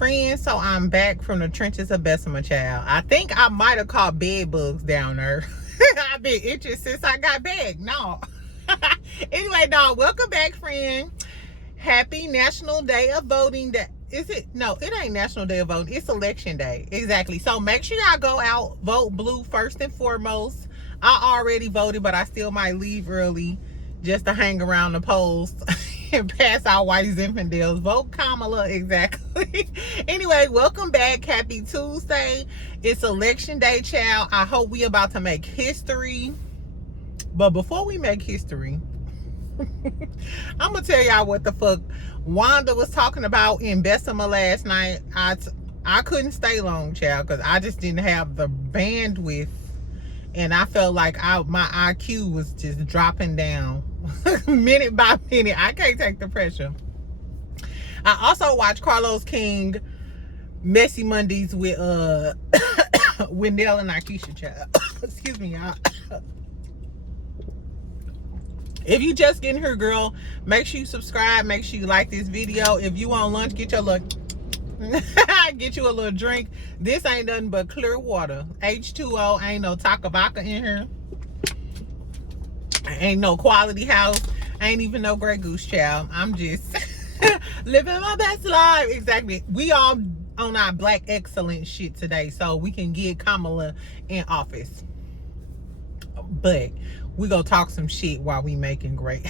friends. So I'm back from the trenches of Bessemer, child. I think I might have caught bed bugs down there. I've been itching since I got back. No. Anyway, dog, welcome back, friend. Happy National Day of Voting Day. Is it? No, it ain't National Day of Voting. It's Election Day. Exactly. So make sure y'all go out, vote blue first and foremost. I already voted, but I still might leave early just to hang around the polls and pass out white Zinfandels. Vote Kamala, exactly. Anyway, welcome back. Happy Tuesday. It's Election Day, child. I hope we about to make history. But before we make history, I'm gonna tell y'all what the fuck Wanda was talking about in Bessemer last night. I couldn't stay long, child, because I just didn't have the bandwidth, and I felt like my IQ was just dropping down minute by minute. I can't take the pressure. I also watched Carlos King Messy Mondays with with Nell and Aikisha, child. Excuse me, y'all. If you just getting here, girl, make sure you subscribe. Make sure you like this video. If you want lunch, get your lunch. Get you a little drink. This ain't nothing but clear water. H2O. Ain't no Takavaka in here. Ain't no Quality House. Ain't even no Grey Goose, child. I'm just living my best life. Exactly. We all on our black excellence shit today, so we can get Kamala in office. But we gonna talk some shit while we making great.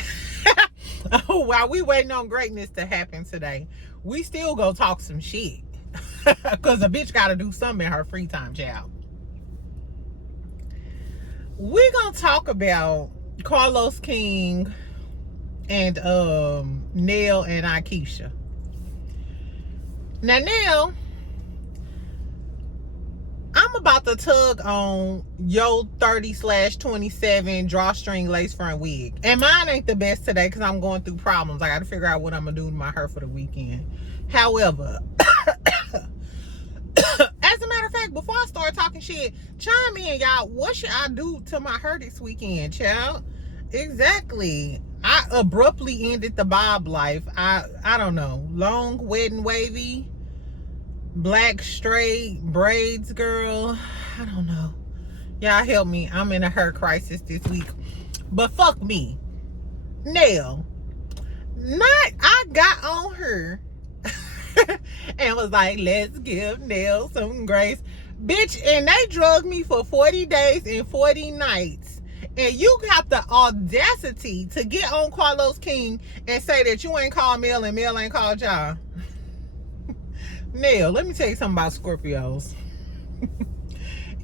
While we waiting on greatness to happen today, we still gonna talk some shit. Cause a bitch gotta do something in her free time, child. We gonna talk about Carlos King and Nell and Aikisha. Now, Nell, I'm about to tug on your 30/27 drawstring lace front wig. And mine ain't the best today because I'm going through problems. I got to figure out what I'm going to do to my hair for the weekend. However, as a matter of fact, before I start talking shit, chime in, y'all. What should I do to my hair this weekend, child? Exactly. I abruptly ended the bob life. I don't know. Long, wet, and wavy. Black straight braids, girl. I don't know. Y'all help me. I'm in a hair crisis this week. But fuck me. Nell. I got on her and was like, let's give Nell some grace. Bitch, and they drugged me for 40 days and 40 nights. And you got the audacity to get on Carlos King and say that you ain't called Mel and Mel ain't called y'all. Nell, let me tell you something about Scorpios.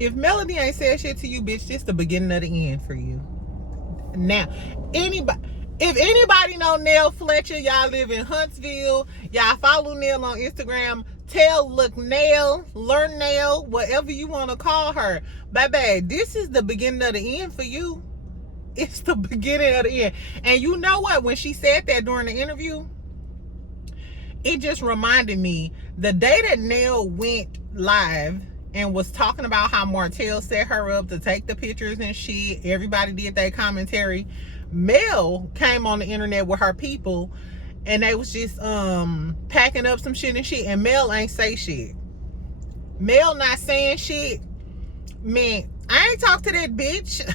If Melody ain't said shit to you, bitch, this the beginning of the end for you. Now, if anybody know Nell Fletcher, y'all live in Huntsville, y'all follow Nell on Instagram, look Nael, learn Nael, whatever you want to call her. Baby, this is the beginning of the end for you. It's the beginning of the end. And you know what? When she said that during the interview, it just reminded me the day that Nael went live and was talking about how Martell set her up to take the pictures and shit. Everybody did their commentary. Mel came on the internet with her people and they was just packing up some shit and shit. And Mel ain't say shit. Mel not saying shit. Man, I ain't talk to that bitch.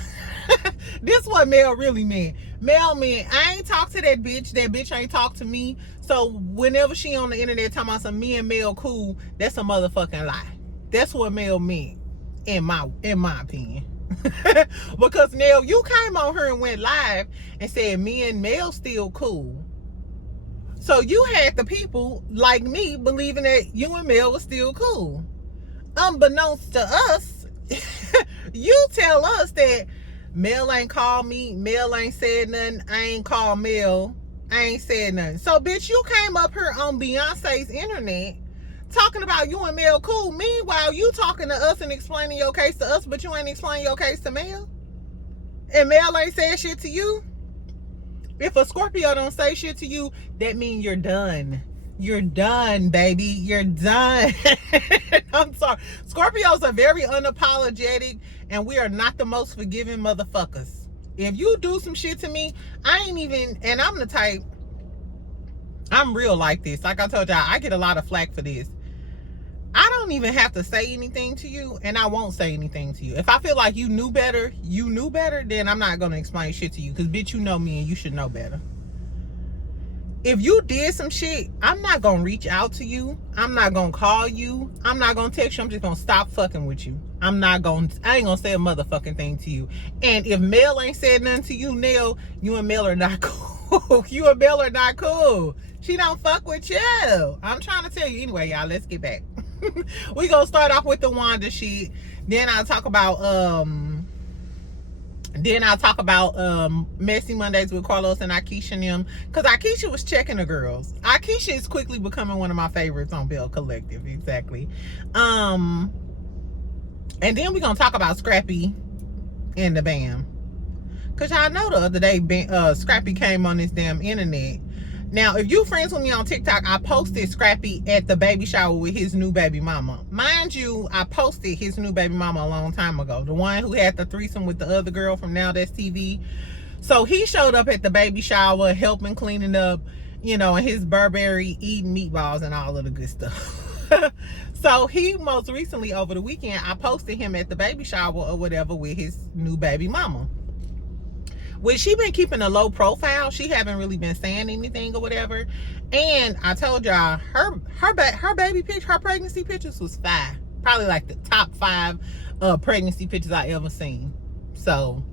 This what Mel really meant. Mel meant, I ain't talk to that bitch. That bitch ain't talk to me. So whenever she on the internet talking about some me and Mel cool, that's a motherfucking lie. That's what Mel meant, in my opinion. Because Nell, you came on her and went live and said me and Mel still cool. So you had the people like me believing that you and Mel was still cool. Unbeknownst to us, you tell us that Mel ain't called me, Mel ain't said nothing, I ain't called Mel, I ain't said nothing. So bitch, you came up here on Beyonce's internet talking about you and Mel cool. Meanwhile, you talking to us and explaining your case to us, but you ain't explaining your case to Mel. And Mel ain't saying shit to you. If a Scorpio don't say shit to you, that means you're done. You're done, baby. You're done. I'm sorry. Scorpios are very unapologetic, and we are not the most forgiving motherfuckers. If you do some shit to me, I ain't even, and I'm the type, I'm real like this. Like I told y'all, I get a lot of flack for this. don't even have to say anything to you, and I won't say anything to you. If I feel like you knew better, then I'm not going to explain shit to you, because bitch, you know me and you should know better. If you did some shit, I'm not going to reach out to you. I'm not going to call you. I'm not going to text you. I'm just going to stop fucking with you. I ain't going to say a motherfucking thing to you. And if Mel ain't said nothing to you, Nell, you and Mel are not cool. You and Mel are not cool. She don't fuck with you. I'm trying to tell you. Anyway, y'all, let's get back. We gonna start off with the Wanda shit. Then I'll talk about Messy Mondays with Carlos and Aikisha and them. Because Aikisha was checking the girls. Aikisha is quickly becoming one of my favorites on Belle Collective. Exactly. And then we're going to talk about Scrappy and the Bam. Because y'all know the other day, Scrappy came on this damn internet. Now, if you friends with me on TikTok, I posted Scrappy at the baby shower with his new baby mama. Mind you, I posted his new baby mama a long time ago. The one who had the threesome with the other girl from Now That's TV. So he showed up at the baby shower, helping cleaning up, you know, and his Burberry eating meatballs and all of the good stuff. So he most recently, over the weekend, I posted him at the baby shower or whatever with his new baby mama. Which she been keeping a low profile. She haven't really been saying anything or whatever. And I told y'all, her baby picture, her pregnancy pictures was 5. Probably like the top 5 pregnancy pictures I ever seen. So,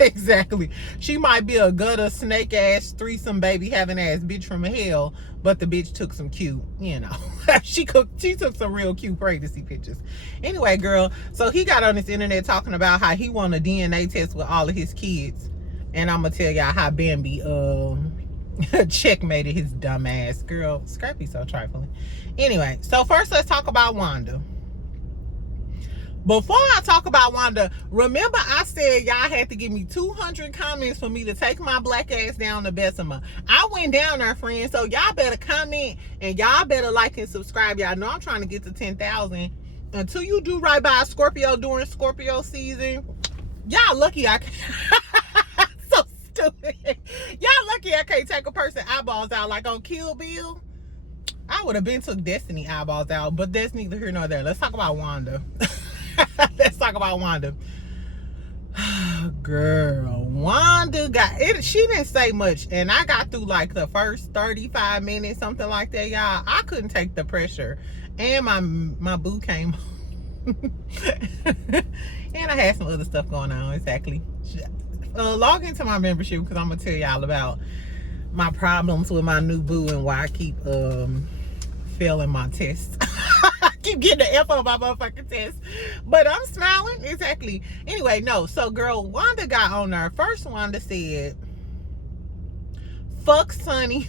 exactly. She might be a gutter, snake ass, threesome baby having ass bitch from hell, but the bitch took some cute, you know. She took some real cute pregnancy pictures. Anyway, girl, so he got on this internet talking about how he won a DNA test with all of his kids. And I'm gonna tell y'all how Bambi checkmated his dumb ass. Girl, Scrappy's so trifling. Anyway, so first let's talk about Wanda. Before I talk about Wanda, remember I said y'all had to give me 200 comments for me to take my black ass down to Bessemer. I went down there, friends, so y'all better comment and y'all better like and subscribe. Y'all know I'm trying to get to 10,000. Until you do right by a Scorpio during Scorpio season, y'all lucky I can. Y'all lucky I can't take a person eyeballs out like on Kill Bill. I would have been took Destiny eyeballs out, but that's neither here nor there. Let's talk about Wanda. Let's talk about Wanda. Girl, Wanda got it. She didn't say much, and I got through like the first 35 minutes, something like that, y'all. I couldn't take the pressure, and my boo came and I had some other stuff going on. Exactly. Log into my membership, because I'm gonna tell y'all about my problems with my new boo and why I keep failing my tests. I keep getting the F on my motherfucking test, but I'm smiling. Exactly. Anyway, no, so girl, Wanda got on there. First, Wanda said fuck Sunni.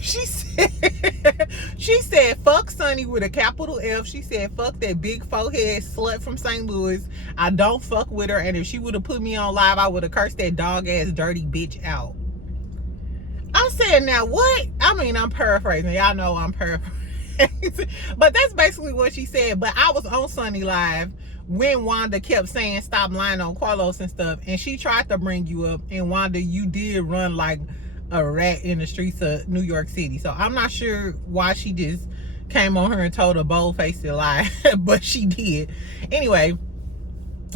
She said fuck Sunni with a capital F. She said fuck that big forehead slut from St. Louis. I don't fuck with her, and if she would have put me on live, I would have cursed that dog ass dirty bitch out. I said, now what? I mean, I'm paraphrasing. Y'all know I'm paraphrasing. But that's basically what she said. But I was on Sunni Live when Wanda kept saying stop lying on Carlos and stuff, and she tried to bring you up, and Wanda, you did run like a rat in the streets of New York City. So I'm not sure why she just came on her and told a bold-faced lie, but she did. Anyway,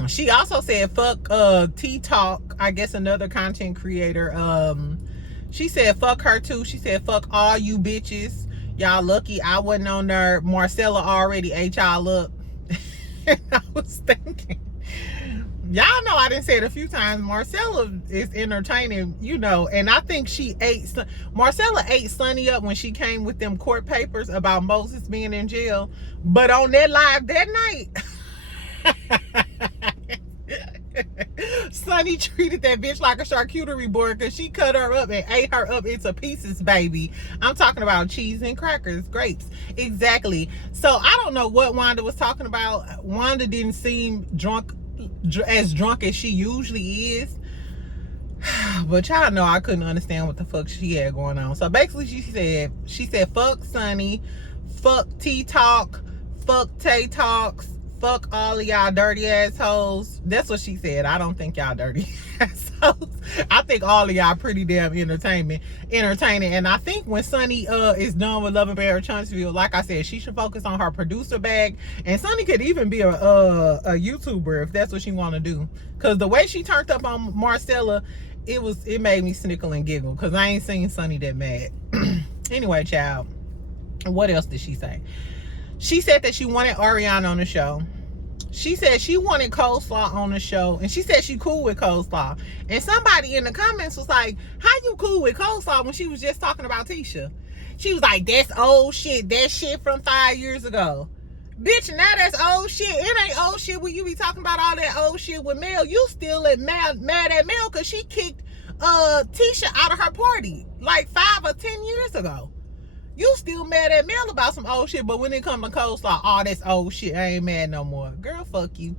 she also said fuck T-Talk, I guess another content creator. She said fuck her too. She said fuck all you bitches. Y'all lucky I wasn't on there. Marcella already ate y'all up. And I was thinking, y'all know I didn't say it a few times. Marcella is entertaining, you know, and I think Marcella ate Sunni up when she came with them court papers about Moses being in jail. But on that live that night, Sunni treated that bitch like a charcuterie board, because she cut her up and ate her up into pieces, baby. I'm talking about cheese and crackers, grapes. Exactly. So I don't know what Wanda was talking about. Wanda didn't seem as drunk as she usually is, but y'all know I couldn't understand what the fuck she had going on. So basically she said fuck Sunni, fuck T-Talk, fuck Tay Talks, fuck all of y'all dirty assholes. That's what she said. I don't think y'all dirty assholes. I think all of y'all pretty damn entertaining. And I think when Sunni is done with Love and Marriage Huntsville, like I said, she should focus on her producer bag. And Sunni could even be a YouTuber if that's what she want to do. Cause the way she turned up on Marcella, it made me snickle and giggle. Cause I ain't seen Sunni that mad. Anyway, child, what else did she say? She said that she wanted Arionne on the show. She said she wanted Coleslaw on the show. And she said she cool with Coleslaw. And somebody in the comments was like, how you cool with Coleslaw when she was just talking about Tisha? She was like, that's old shit. That shit from 5 years ago. Bitch, now that's old shit. It ain't old shit when you be talking about all that old shit with Mel. You still mad at Mel because she kicked Tisha out of her party like 5 or 10 years ago. You still mad at Mel about some old shit, but when it comes to Coleslaw, all that's old shit. I ain't mad no more. Girl, fuck you.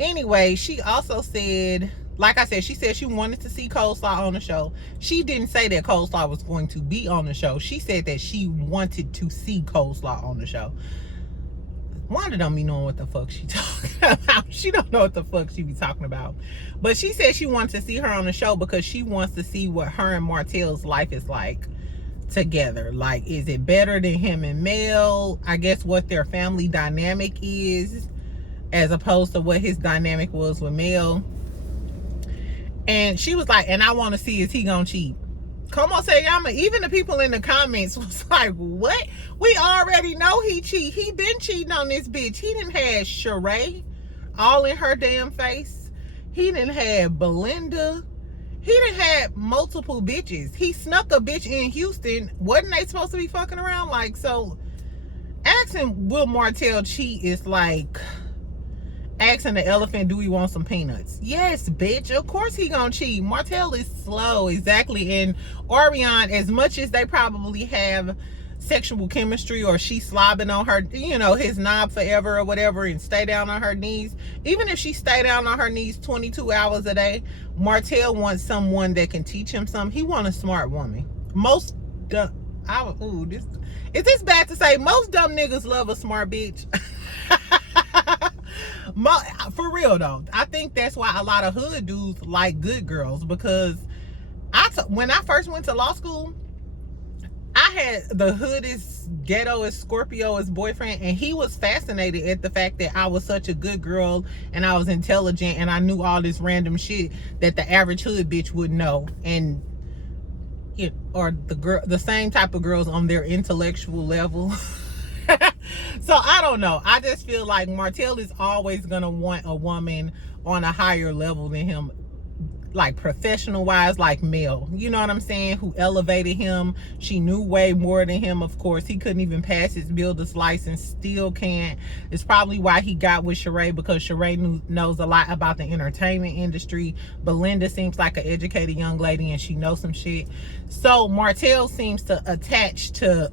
Anyway, she also said, like I said, she said she wanted to see Coleslaw on the show. She didn't say that Coleslaw was going to be on the show. She said that she wanted to see Coleslaw on the show. Wanda don't be knowing what the fuck she talking about. She don't know what the fuck she be talking about. But she said she wants to see her on the show because she wants to see what her and Martell's life is like together. Like, is it better than him and Mel? I guess what their family dynamic is as opposed to what his dynamic was with Mel. And she was like, and I want to see, is he gonna cheat? Come on, say Yama. Even the people in the comments was like, what? We already know he cheat. He been cheating on this bitch. He done had Sheree all in her damn face. He done had Belinda. He done had multiple bitches. He snuck a bitch in Houston. Wasn't they supposed to be fucking around? Like, so asking will Martell cheat is like asking the elephant, do we want some peanuts? Yes, bitch. Of course he gonna cheat. Martell is slow. Exactly. And Arionne, as much as they probably have sexual chemistry, or she slobbing on her, you know, his knob forever or whatever, and stay down on her knees, even if she stay down on her knees 22 hours a day, Martell wants someone that can teach him something. He wants a smart woman. Most dumb, is this bad to say? Most dumb niggas love a smart bitch. For real though, I think that's why a lot of hood dudes like good girls, because when I first went to law school, I had the hoodest, ghettoest, Scorpioist boyfriend, and he was fascinated at the fact that I was such a good girl and I was intelligent and I knew all this random shit that the average hood bitch wouldn't know. And or the same type of girls on their intellectual level. So I don't know. I just feel like Martell is always gonna want a woman on a higher level than him, like professional wise, like Mel, you know what I'm saying, who elevated him. She knew way more than him. Of course, he couldn't even pass his builder's license, still can't. It's probably why he got with Sheree, because Sheree knows a lot about the entertainment industry. Belinda seems like an educated young lady and she knows some shit. So Martell seems to attach to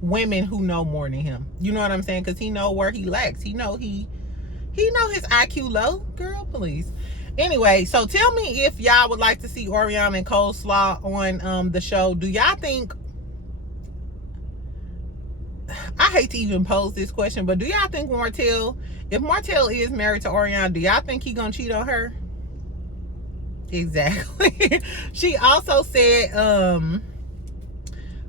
women who know more than him, you know what I'm saying, because he know where he lacks. He know his IQ low. Girl, please. Anyway, so tell me if y'all would like to see Arionne and Coleslaw on the show. Do y'all think, I hate to even pose this question, but do y'all think if Martell is married to Arionne, do y'all think he gonna cheat on her? Exactly. She also said,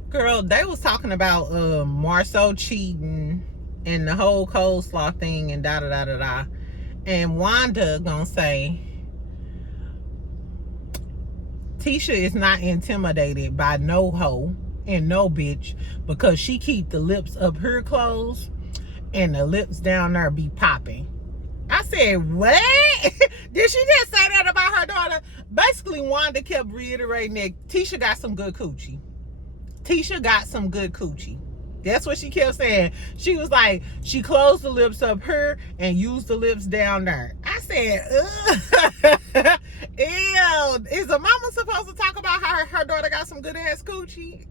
girl, they was talking about Marsau cheating and the whole Coleslaw thing and da-da-da-da-da. And Wanda gonna say, Tisha is not intimidated by no hoe and no bitch because she keep the lips up her clothes and the lips down there be popping. I said, what? Did she just say that about her daughter? Basically, Wanda kept reiterating that Tisha got some good coochie. Tisha got some good coochie. That's what she kept saying. She was like, she closed the lips up here and used the lips down there. I said, ugh. Ew. Is a mama supposed to talk about how her daughter got some good ass coochie?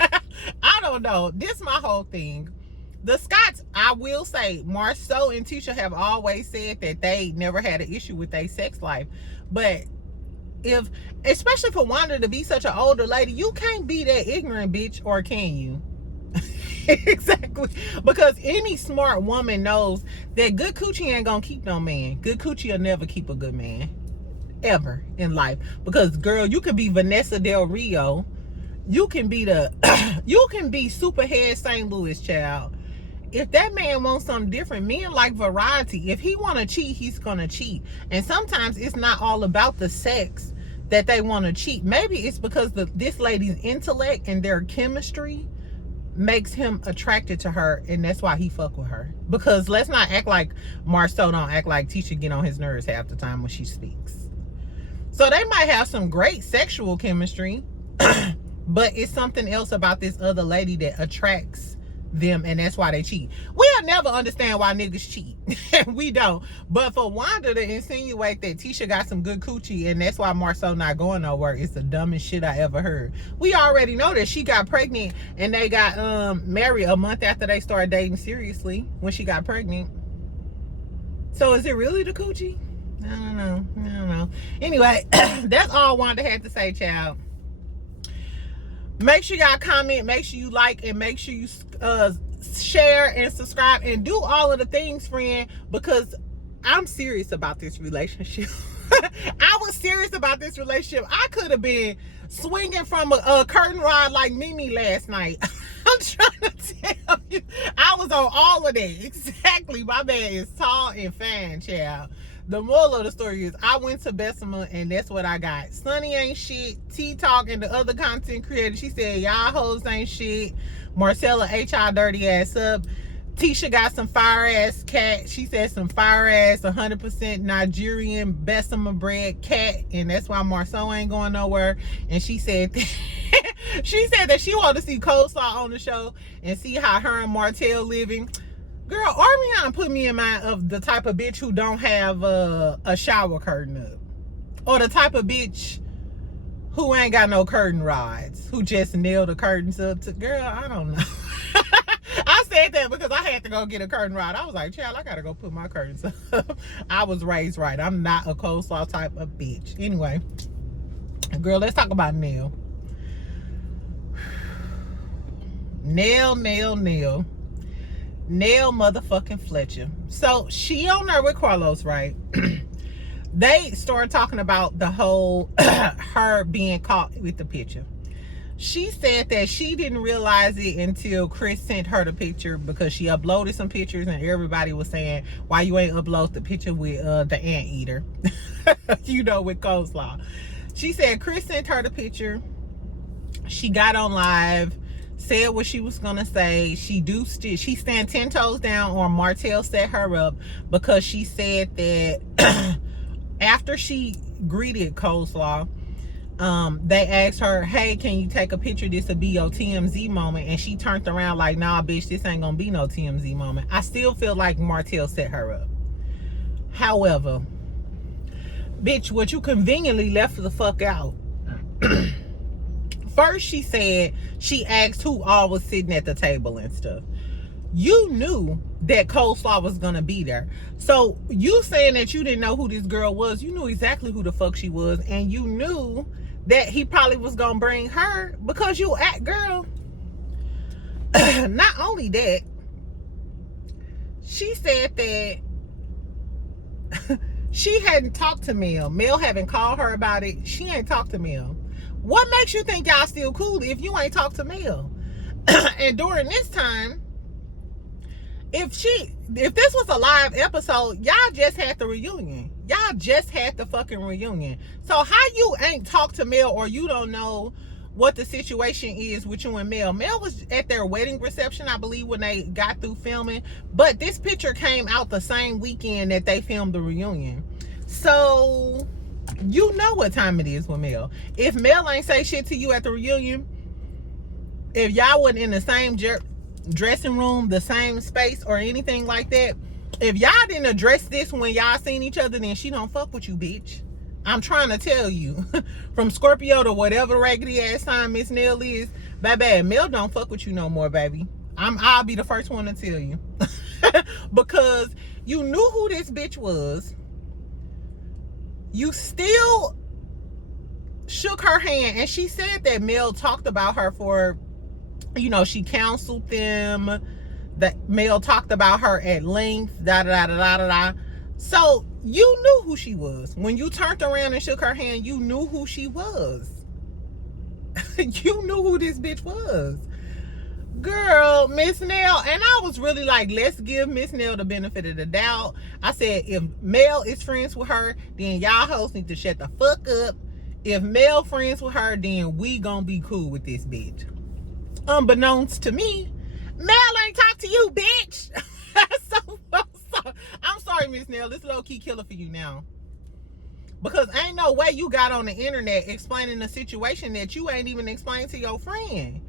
I don't know. This my whole thing. The Scotts, I will say, Marsau and Tisha have always said that they never had an issue with their sex life. But especially for Wanda to be such an older lady, you can't be that ignorant, bitch, or can you? Exactly. Because any smart woman knows that good coochie ain't gonna keep no man. Good coochie will never keep a good man. Ever in life. Because girl, you could be Vanessa Del Rio. You can be you can be Superhead St. Louis, child. If that man wants something different, men like variety. If he want to cheat, he's gonna cheat. And sometimes it's not all about the sex that they want to cheat. Maybe it's because this lady's intellect and their chemistry makes him attracted to her, and that's why he fuck with her. Because let's not act like Marsau don't act like Tisha get on his nerves half the time when she speaks. So they might have some great sexual chemistry, but it's something else about this other lady that attracts them, and that's why they cheat. We'll never understand why niggas cheat. We don't. But for Wanda to insinuate that Tisha got some good coochie and that's why Marsau not going nowhere, it's the dumbest shit I ever heard. We already know that she got pregnant and they got married a month after they started dating seriously, when she got pregnant. So is it really the coochie? I don't know. Anyway, that's all Wanda had to say, child. Make sure y'all comment, make sure you like, and make sure you share and subscribe and do all of the things, friend, because I'm serious about this relationship. I was serious about this relationship. I could have been swinging from a curtain rod like Mimi last night. I'm trying to tell you, I was on all of that. Exactly. My man is tall and fine, child. The moral of the story is I went to Bessemer and that's what I got. Sunni ain't shit. T-Talk and the other content creator, she said, y'all hoes ain't shit. Marcella HR dirty ass up. Tisha got some fire ass cat. She said some fire ass 100% Nigerian Bessemer bred cat, and that's why Marsau ain't going nowhere. And she said she said that she wanted to see Coleslaw on the show and see how her and Martell living. Girl, Arionne put me in mind of the type of bitch who don't have a shower curtain up, or the type of bitch who ain't got no curtain rods, who just nail the curtains up to. Girl, I don't know. I said that because I had to go get a curtain rod. I was like, child, I gotta go put my curtains up. I was raised right. I'm not a coleslaw type of bitch. Anyway, girl, let's talk about Nael. Nael motherfucking Fletcher. So she on there with Carlos, right? They started talking about the whole her being caught with the picture. She said that she didn't realize it until Chris sent her the picture, because she uploaded some pictures and everybody was saying, why you ain't upload the picture with the anteater? You know, with coleslaw. She said Chris sent her the picture. She got on live, said what she was gonna say. She stand 10 toes down on Martell set her up, because she said that after she greeted Coleslaw, they asked her, hey, can you take a picture? This will be your TMZ moment. And she turned around like, nah, bitch, this ain't gonna be no TMZ moment. I still feel like Martell set her up. However, bitch, what you conveniently left the fuck out. First, she said she asked who all was sitting at the table and stuff. You knew that Coleslaw was gonna be there. So you saying that you didn't know who this girl was, you knew exactly who the fuck she was, and you knew that he probably was gonna bring her because you act, girl. Not only that, she said that she hadn't talked to Mel. Mel haven't called her about it. She ain't talked to Mel. What makes you think y'all still cool if you ain't talked to Mel? And during this time, if this was a live episode, y'all just had the reunion. Y'all just had the fucking reunion. So how you ain't talked to Mel, or you don't know what the situation is with you and Mel? Mel was at their wedding reception, I believe, when they got through filming. But this picture came out the same weekend that they filmed the reunion. So you know what time it is with Mel. If Mel ain't say shit to you at the reunion, if y'all wasn't in the same dressing room, the same space, or anything like that, if y'all didn't address this when y'all seen each other, then she don't fuck with you, bitch. I'm trying to tell you. From Scorpio to whatever raggedy ass sign Miss Nell is, baby, Mel don't fuck with you no more, baby. I'll be the first one to tell you. Because you knew who this bitch was. You still shook her hand, and she said that Mel talked about her for You know, she counseled them. That Mel talked about her at length, da da da da da da. So you knew who she was. When you turned around and shook her hand, you knew who she was. You knew who this bitch was. Girl, Miss Nell, and I was really like, let's give Miss Nell the benefit of the doubt. I said, if Mel is friends with her, then y'all hoes need to shut the fuck up. If Mel friends with her, then we gonna be cool with this bitch. Unbeknownst to me, Mel ain't talk to you, bitch. I'm sorry, Miss Nell. This low-key killer for you now. Because ain't no way you got on the internet explaining a situation that you ain't even explained to your friend.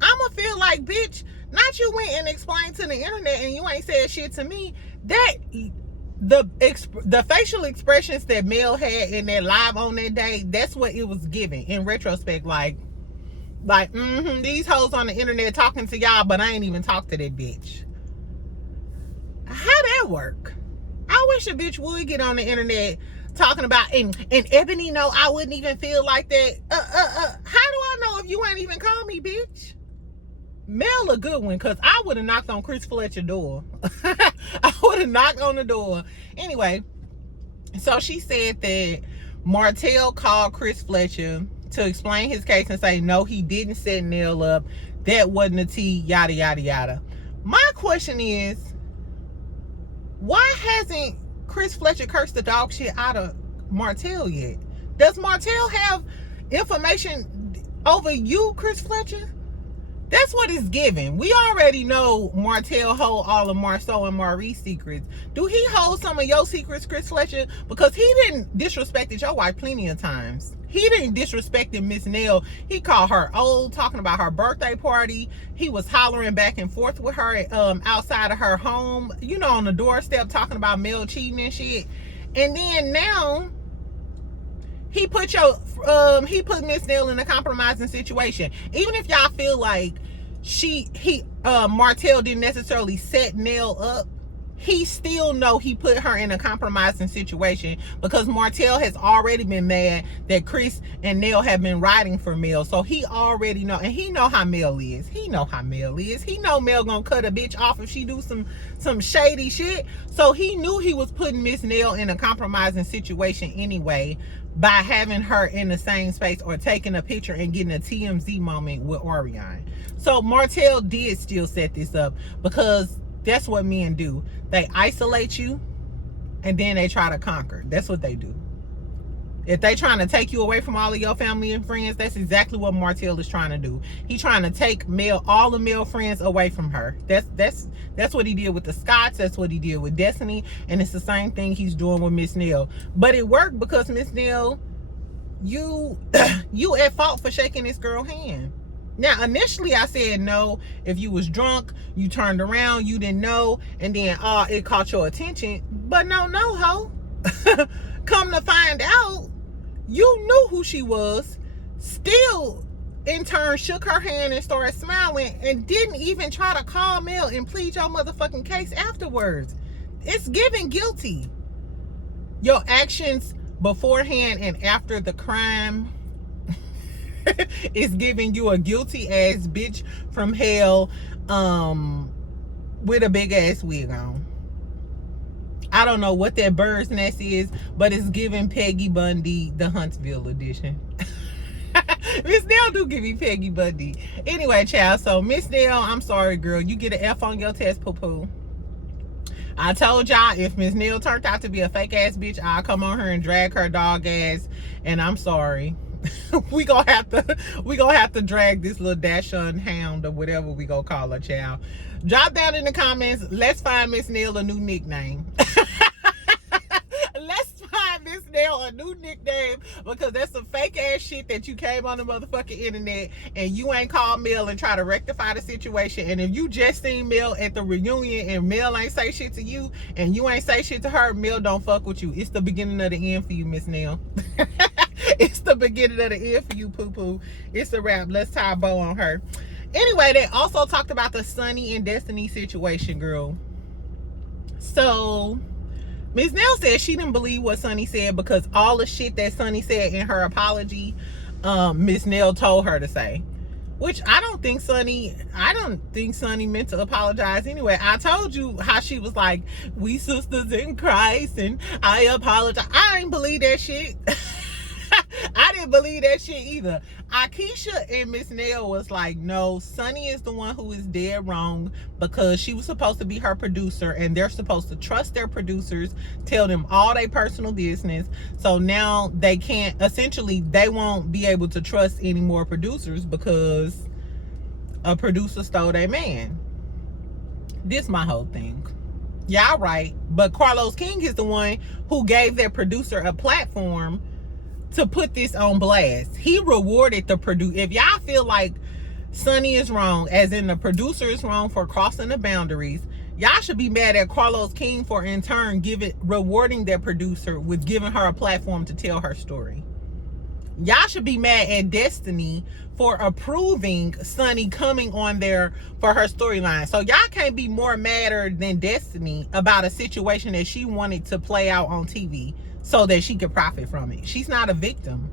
I'ma feel like, bitch, not you went and explained to the internet and you ain't said shit to me. That the facial expressions that Mel had in that live on that day, that's what it was giving in retrospect. Like these hoes on the internet talking to y'all, but I ain't even talked to that bitch. How that work? I wish a bitch would get on the internet talking about, and Ebony, no, I wouldn't even feel like that. How do I know if you ain't even called me, bitch? Mel a good one, because I would have knocked on Chris Fletcher's door. I would have knocked on the door. Anyway, so she said that Martell called Chris Fletcher to explain his case and say, no, he didn't set Nell up. That wasn't a tea, yada, yada, yada. My question is, why hasn't Chris Fletcher cursed the dog shit out of Martell yet? Does Martell have information over you, Chris Fletcher? That's what it's giving. We already know Martell hold all of Marsau and Marie's secrets. Do he hold some of your secrets, Chris Fletcher? Because he didn't disrespected your wife plenty of times. He didn't disrespect Miss Nell. He called her old, talking about her birthday party. He was hollering back and forth with her outside of her home, you know, on the doorstep, talking about Mel cheating and shit. And then now he put Miss Nell in a compromising situation. Even if y'all feel like Martell didn't necessarily set Nell up, he still know he put her in a compromising situation, because Martell has already been mad that Chris and Nell have been riding for Mel. So he already know, and he know how Mel is. He know Mel gonna cut a bitch off if she do some shady shit. So he knew he was putting Miss Nell in a compromising situation anyway, by having her in the same space or taking a picture and getting a TMZ moment with Arionne. So Martell did still set this up, because that's what men do. They isolate you and then they try to conquer. That's what they do. If they trying to take you away from all of your family and friends, that's exactly what Martell is trying to do. He's trying to take all the male friends away from her. That's what he did with the Scotts. That's what he did with Destiny. And it's the same thing he's doing with Miss Nell. But it worked, because Miss Nell, you at fault for shaking this girl's hand. Now, initially I said no. If you was drunk, you turned around, you didn't know, and then it caught your attention. But no, ho. Come to find out, you knew who she was, still in turn shook her hand and started smiling, and didn't even try to call Mel and plead your motherfucking case afterwards. It's giving guilty. Your actions beforehand and after the crime is giving you a guilty ass bitch from hell with a big ass wig on. I don't know what that bird's nest is, but it's giving Peggy Bundy the Huntsville edition. Miss Nell do give me Peggy Bundy. Anyway, child, so Miss Nell, I'm sorry, girl. You get an F on your test, poo-poo. I told y'all, if Miss Nell turned out to be a fake ass bitch, I'll come on her and drag her dog ass, and I'm sorry. we gonna have to drag this little Dachshund hound or whatever we gonna call her, child. Drop down in the comments. Let's find Miss Nell a new nickname. Let's find Miss Nell a new nickname, because that's some fake ass shit that you came on the motherfucking internet and you ain't called Mel and try to rectify the situation. And if you just seen Mel at the reunion and Mel ain't say shit to you and you ain't say shit to her, Mel don't fuck with you. It's the beginning of the end for you, Miss Nell. It's the beginning of the end for you, poo-poo. It's a wrap. Let's tie a bow on her. Anyway, they also talked about the Sunni and Destiny situation, girl. So Miss Nell said she didn't believe what Sunni said, because all the shit that Sunni said in her apology, Miss Nell told her to say. Which I don't think Sunni meant to apologize anyway. I told you how she was like, we sisters in Christ and I apologize. I didn't believe that shit. I didn't believe that shit either. Aikisha and Miss Nael was like, no, Sunni is the one who is dead wrong because she was supposed to be her producer and they're supposed to trust their producers, tell them all their personal business. So now they can't, essentially, they won't be able to trust any more producers because a producer stole their man. This my whole thing. Y'all right, but Carlos King is the one who gave their producer a platform to put this on blast. He rewarded the producer. If y'all feel like Sunni is wrong, as in the producer is wrong for crossing the boundaries, y'all should be mad at Carlos King for in turn rewarding their producer with giving her a platform to tell her story. Y'all should be mad at Destiny for approving Sunni coming on there for her storyline. So y'all can't be more madder than Destiny about a situation that she wanted to play out on TV so that she could profit from it. She's not a victim.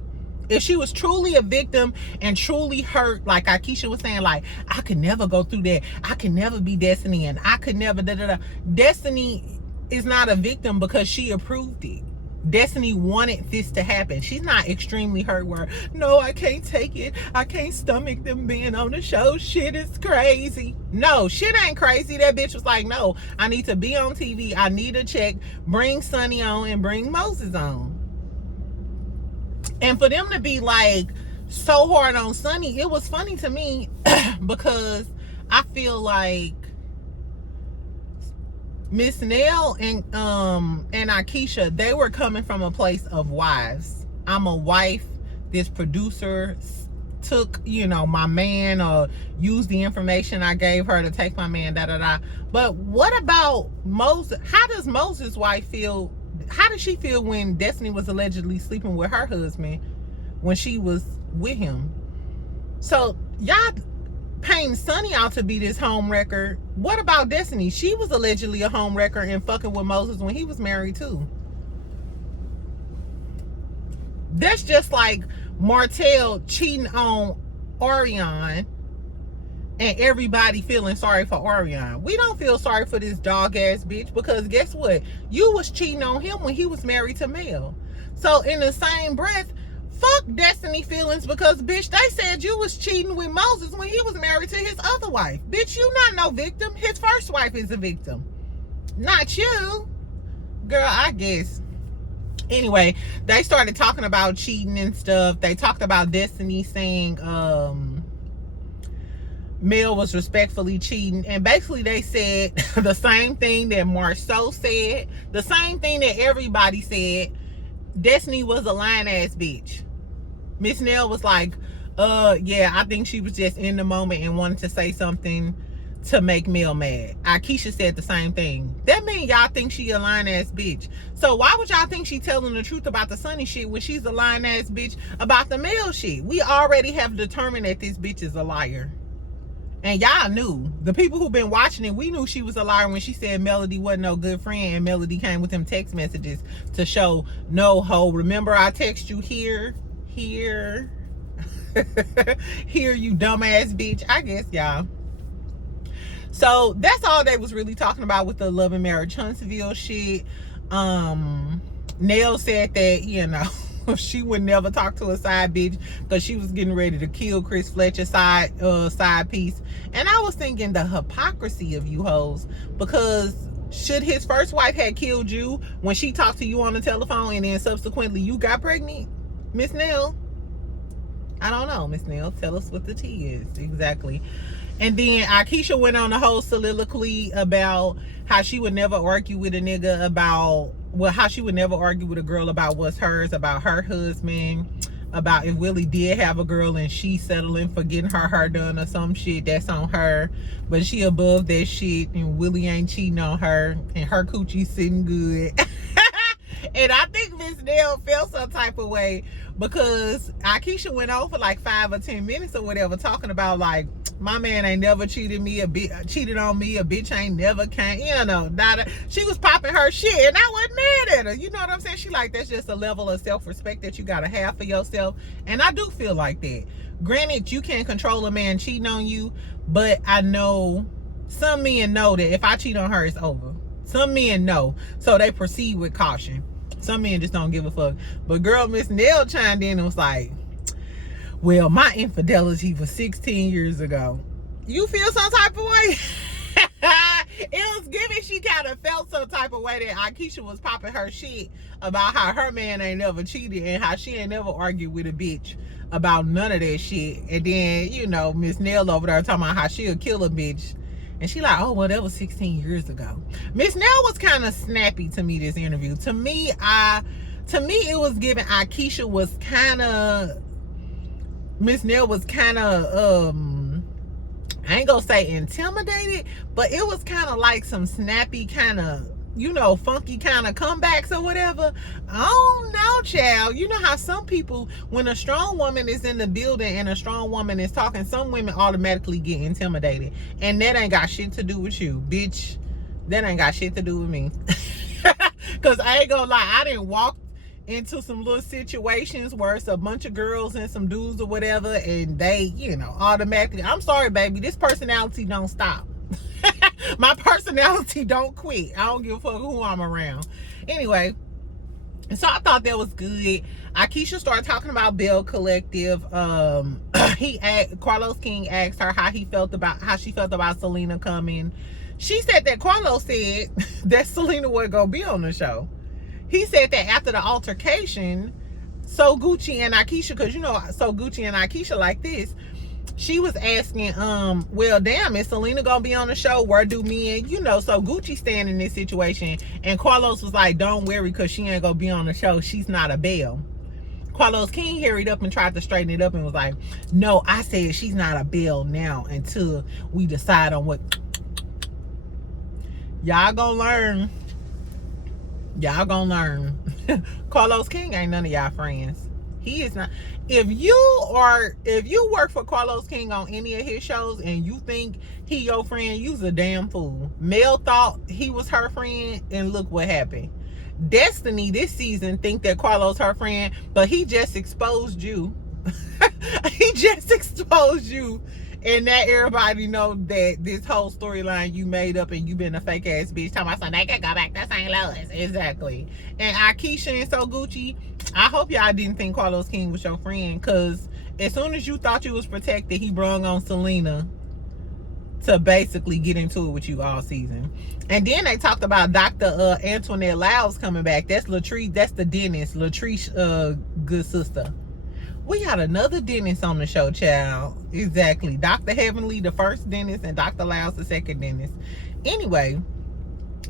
If she was truly a victim and truly hurt, like Aikisha was saying, like, I could never go through that. I could never be Destiny and I could never da-da-da. Destiny is not a victim because she approved it. Destiny wanted this to happen. She's not extremely hurt where, no, I can't take it. I can't stomach them being on the show. Shit is crazy. No, shit ain't crazy. That bitch was like, no, I need to be on TV. I need a check. Bring Sunni on and bring Moses on. And for them to be like so hard on Sunni, it was funny to me because I feel like Miss Nael and Aikisha, they were coming from a place of wives. I'm a wife. This producer took, my man, or used the information I gave her to take my man, da-da-da. But what about Moses? How does Moses' wife feel? How did she feel when Destiny was allegedly sleeping with her husband when she was with him? So y'all painting Sunni out to be this home wrecker. What about Destiny? She was allegedly a home wrecker and fucking with Moses when he was married too. That's just like Martell cheating on Arionne and everybody feeling sorry for Arionne. We don't feel sorry for this dog ass bitch because guess what? You was cheating on him when he was married to Mel. So in the same breath, fuck Destiny feelings because bitch, they said you was cheating with Moses when he was married to his other wife. Bitch, you not no victim. His first wife is a victim. Not you. Girl, I guess. Anyway, they started talking about cheating and stuff. They talked about Destiny saying Mel was respectfully cheating. And basically they said the same thing that Marsau said. The same thing that everybody said. Destiny was a lying ass bitch. Miss Nael was like, yeah, I think she was just in the moment and wanted to say something to make Mel mad. Aikisha said the same thing. That means y'all think she a lying ass bitch. So why would y'all think she telling the truth about the Sunni shit when she's a lying ass bitch about the Mel shit? We already have determined that this bitch is a liar. And y'all knew. The people who've been watching it, we knew she was a liar when she said Melody wasn't no good friend and Melody came with them text messages to show, no ho, remember I text you here, here, you dumbass bitch. I guess, y'all. So that's all they was really talking about with the Love and Marriage Huntsville shit. Nael said that, she would never talk to a side bitch because she was getting ready to kill Chris Fletcher's side piece. And I was thinking the hypocrisy of you hoes, because should his first wife had killed you when she talked to you on the telephone and then subsequently you got pregnant, Miss Nael? I don't know, Miss Nael. Tell us what the tea is exactly. And then Aikisha went on a whole soliloquy about how she would never argue with a nigga about, well, how she would never argue with a girl about what's hers, about her husband, about if Willie did have a girl and she settling for getting her hair done or some shit, that's on her. But she above that shit and Willie ain't cheating on her and her coochie sitting good. And I think Miss Nael felt some type of way because Aikisha went on for like 5 or 10 minutes or whatever talking about like, My man ain't never cheated on me. A bitch ain't never came. She was popping her shit, and I wasn't mad at her. You know what I'm saying? She like, that's just a level of self-respect that you gotta have for yourself, and I do feel like that. Granted, you can't control a man cheating on you, but I know some men know that if I cheat on her, it's over. Some men know, so they proceed with caution. Some men just don't give a fuck. But girl, Miss Nell chimed in and was like, well, my infidelity was 16 years ago. You feel some type of way? It was giving she kind of felt some type of way that Aikisha was popping her shit about how her man ain't never cheated and how she ain't never argued with a bitch about none of that shit. And then, Miss Nell over there talking about how she'll kill a bitch. And she like, oh, well, that was 16 years ago. Miss Nell was kind of snappy to me this interview. To me, it was giving Aikisha was kind of... Miss Nell was kind of, I ain't gonna say intimidated, but it was kind of like some snappy kind of, funky kind of comebacks or whatever. I don't know, child. You know how some people, when a strong woman is in the building and a strong woman is talking, some women automatically get intimidated. And that ain't got shit to do with you, bitch. That ain't got shit to do with me. Because I ain't gonna lie, I didn't walk into some little situations where it's a bunch of girls and some dudes or whatever, and they, automatically, I'm sorry, baby, this personality don't stop. My personality don't quit. I don't give a fuck who I'm around. Anyway, so I thought that was good. Aikisha started talking about Belle Collective. Carlos King asked her how she felt about Selena coming. She said that Carlos said that Selena wasn't gonna be on the show. He said that after the altercation, So Gucci and Aikisha, because So Gucci and Aikisha like this, she was asking, well, damn, is Selena gonna be on the show? Where do me and So Gucci stand in this situation? And Carlos was like, don't worry, because she ain't gonna be on the show. She's not a Belle. Carlos King hurried up and tried to straighten it up and was like, no, I said she's not a Belle now until we decide on what. Y'all gonna learn. Y'all gonna learn. Carlos King ain't none of y'all friends. He is not. If you work for Carlos King on any of his shows and you think he your friend, you's a damn fool. Mel thought he was her friend, and look what happened. Destiny this season think that Carlos her friend, but he just exposed you. He just exposed you. And that everybody know that this whole storyline you made up and you been a fake ass bitch talking about something. They can go back to St. Louis. Exactly. And Aikisha and So Gucci, I hope y'all didn't think Carlos King was your friend, because as soon as you thought you was protected, he brung on Selena to basically get into it with you all season. And then they talked about Dr. Antoinette Lyles coming back. That's Latrice. That's the dentist. Latrice, good sister. We got another dentist on the show, child. Exactly. Dr. Heavenly, the first dentist, and Dr. Lyles, the second dentist. Anyway,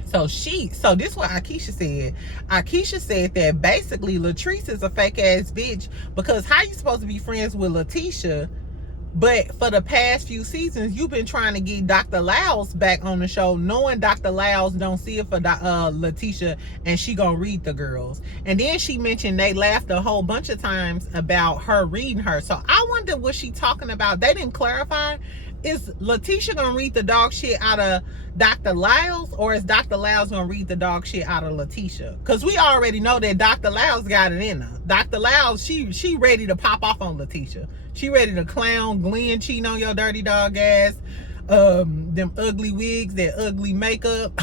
so this is what Aikisha said. Aikisha said that basically Latrice is a fake ass bitch, because how you supposed to be friends with Latisha, but for the past few seasons, you've been trying to get Dr. Lyles back on the show, knowing Dr. Lyles don't see it for Latisha, and she gonna read the girls. And then she mentioned they laughed a whole bunch of times about her reading her. So I wonder what she talking about. They didn't clarify. Is Latisha gonna read the dog shit out of Dr. Lyles, or is Dr. Lyles gonna read the dog shit out of Latisha? Because we already know that Dr. Lyles got it in her. Dr. Lyles, she ready to pop off on Latisha. She ready to clown Glenn cheating on your dirty dog ass. Them ugly wigs, that ugly makeup.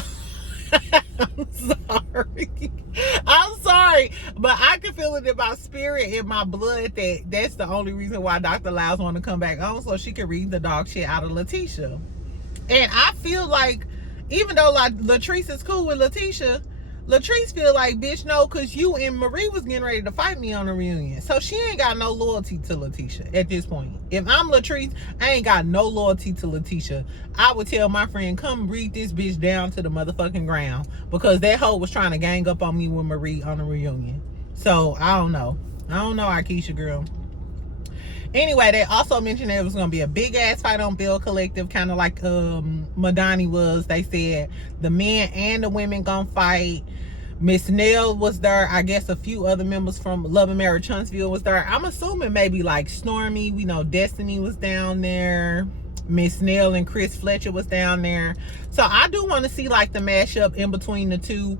I'm sorry, but I can feel it in my spirit, in my blood, that's the only reason why Dr. Lyles want to come back on, so she can read the dog shit out of Latisha. And I feel like, even though like Latrice is cool with Latrice feel like, bitch, no, because you and Marie was getting ready to fight me on the reunion. So she ain't got no loyalty to Latisha at this point. If I'm Latrice, I ain't got no loyalty to Latisha. I would tell my friend, come read this bitch down to the motherfucking ground, because that hoe was trying to gang up on me with Marie on the reunion. So I don't know. Aikisha, girl. Anyway, they also mentioned there was going to be a big ass fight on Belle Collective, kind of like Madani was. They said the men and the women gonna fight. Miss Nael was there. I guess a few other members from Love and Marriage Huntsville was there. I'm assuming maybe like Stormy. We know Destiny was down there. Miss Nell and Chris Fletcher was down there. So I do want to see like the mashup in between the two.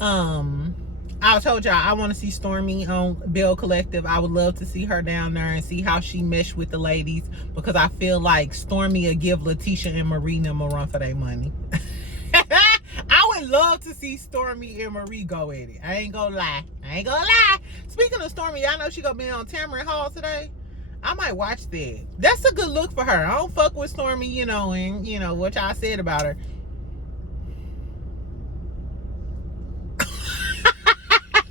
I told y'all I want to see Stormy on Belle Collective. I would love to see her down there and see how she meshed with the ladies, because I feel like Stormy will give Latisha and Marie them a run for their money. I would love to see Stormy and Marie go at it. I ain't gonna lie. Speaking of Stormy, y'all know she gonna be on Tamron Hall today. I might watch that. That's a good look for her. I don't fuck with Stormy, you know, and you know what y'all said about her.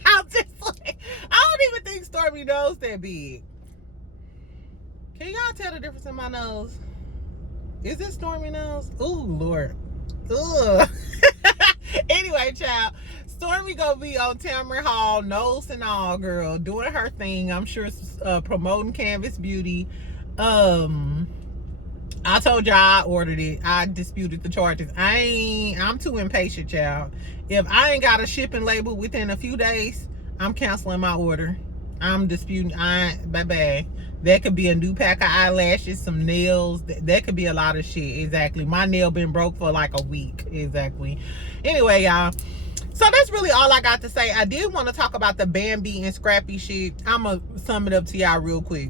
I'm just like, I don't even think Stormy knows that big. Can y'all tell the difference in my nose? Is it Stormy nose? Ooh, Lord. Ugh. Anyway, child, Stormy gonna be on Tamron Hall, nose and all, girl, doing her thing. I'm sure promoting Canvas Beauty. I told y'all I ordered it. I disputed the charges. I'm too impatient, child. If I ain't got a shipping label within a few days, I'm canceling my order. I'm disputing. Bye-bye. That could be a new pack of eyelashes, some nails. That could be a lot of shit. Exactly. My nail been broke for like a week. Exactly. Anyway, y'all. So that's really all I got to say. I did want to talk about the Bambi and Scrappy shit. I'm going to sum it up to y'all real quick.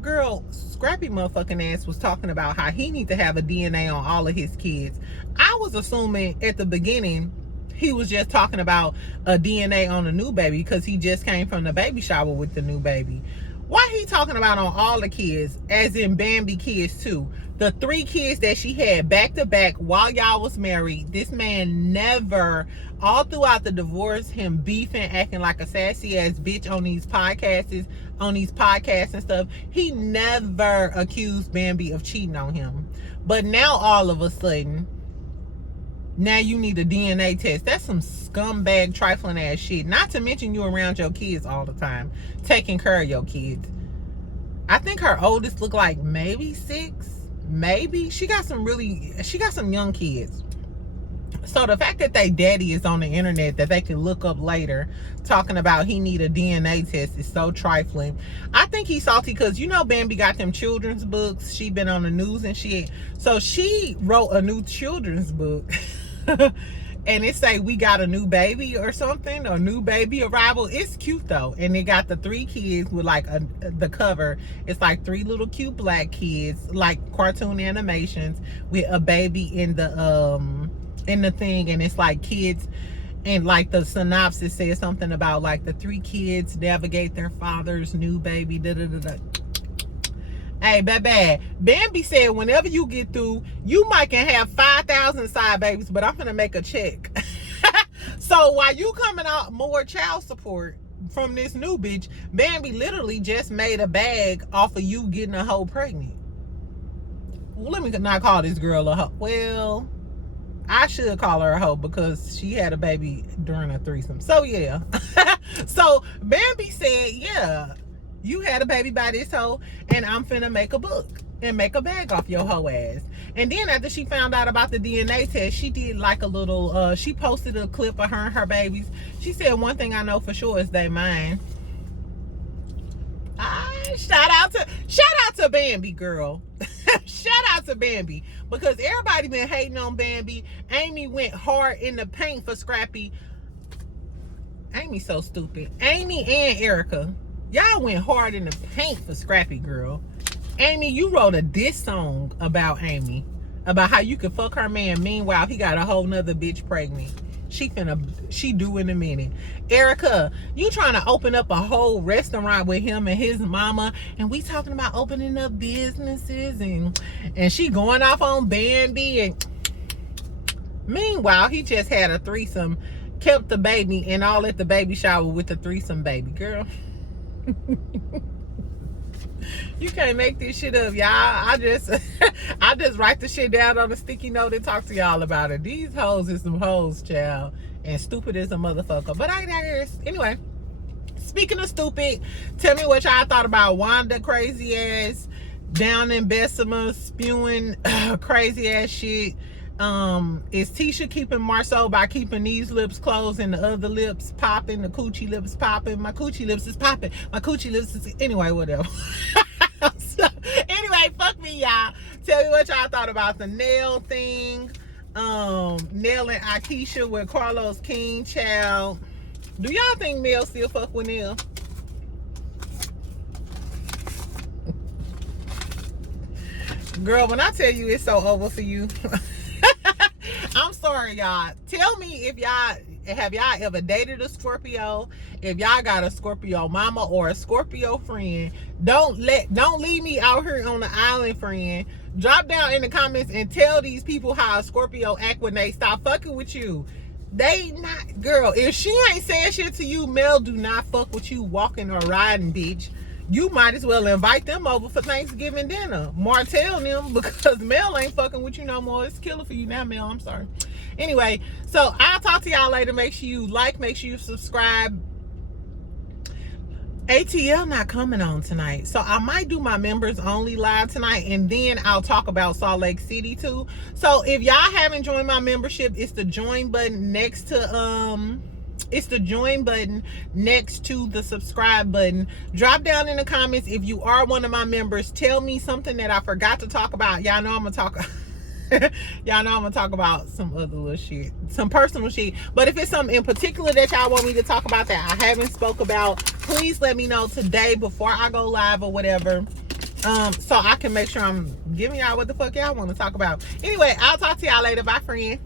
Girl, Scrappy motherfucking ass was talking about how he need to have a DNA on all of his kids. I was assuming at the beginning he was just talking about a DNA on a new baby because he just came from the baby shower with the new baby. Why he talking about on all the kids, as in Bambi kids too? The 3 kids that she had back to back while y'all was married, this man never, all throughout the divorce, him beefing, acting like a sassy ass bitch on these podcasts and stuff, he never accused Bambi of cheating on him. But now all of a sudden, now you need a DNA test. That's some scumbag, trifling ass shit. Not to mention you around your kids all the time, taking care of your kids. I think her oldest look like maybe 6. Maybe. She got some young kids. So the fact that they daddy is on the internet that they can look up later talking about he need a DNA test is so trifling. I think he's salty because, you know, Bambi got them children's books. She been on the news and shit. So she wrote a new children's book. And it say we got a new baby or something, or new baby arrival. It's cute though, and it got the 3 kids with like the cover. It's like 3 little cute black kids, like cartoon animations, with a baby in the thing, and it's like kids, and like the synopsis says something about like the 3 kids navigate their father's new baby. Hey, baby, Bambi said whenever you get through, you might can have 5,000 side babies, but I'm gonna make a check. So while you coming out more child support from this new bitch, Bambi literally just made a bag off of you getting a hoe pregnant. Well, let me not call this girl a hoe. Well, I should call her a hoe because she had a baby during a threesome. So yeah. So Bambi said, yeah, you had a baby by this hoe, and I'm finna make a book and make a bag off your hoe ass. And then after she found out about the DNA test, she did like a little, she posted a clip of her and her babies. She said, one thing I know for sure is they mine. Shout out to Bambi, girl. Shout out to Bambi, because everybody been hating on Bambi. Amy went hard in the paint for Scrappy. Amy so stupid. Amy and Erica, y'all went hard in the paint for Scrappy, girl. Amy, you wrote a diss song about Amy, about how you could fuck her man. Meanwhile, he got a whole nother bitch pregnant. She do in a minute. Erica, you trying to open up a whole restaurant with him and his mama, and we talking about opening up businesses, and she going off on Bambi, and meanwhile, he just had a threesome, kept the baby, and all at the baby shower with the threesome baby, girl. You can't make this shit up, y'all. I just write the shit down on a sticky note and talk to y'all about it. These hoes is some hoes, child, and stupid as a motherfucker. But I digress. Anyway, speaking of stupid, tell me what y'all thought about Wanda crazy ass down in Bessemer spewing crazy ass shit. Is Tisha keeping Marsau by keeping these lips closed and the other lips popping, the coochie lips popping? My coochie lips is popping. My coochie lips is... Anyway, whatever. So, anyway, fuck me, y'all. Tell me what y'all thought about the Nael thing. Nell and Aikisha with Carlos King child. Do y'all think Nael still fuck with Nael? Girl, when I tell you it's so over for you, I'm sorry, y'all. Tell me if y'all have y'all ever dated a Scorpio? If y'all got a Scorpio mama or a Scorpio friend, don't leave me out here on the island, friend. Drop down in the comments and tell these people how a Scorpio act when they stop fucking with you. They not, girl, if she ain't saying shit to you, Mel do not fuck with you walking or riding, bitch. You might as well invite them over for Thanksgiving dinner. Martell them, because Mel ain't fucking with you no more. It's killer for you now, Mel. I'm sorry. Anyway, so I'll talk to y'all later. Make sure you like, make sure you subscribe. ATL not coming on tonight, so I might do my members only live tonight, and then I'll talk about Salt Lake City too. So if y'all haven't joined my membership, it's the join button next to it's the join button next to the subscribe button. Drop down in the comments if you are one of my members. Tell me something that I forgot to talk about. Y'all know I'm gonna talk y'all know I'm gonna talk about some other little shit, some personal shit. But if it's something in particular that y'all want me to talk about that I haven't spoke about, please let me know today before I go live or whatever, so I can make sure I'm giving y'all what the fuck y'all want to talk about. Anyway, I'll talk to y'all later. Bye, friend.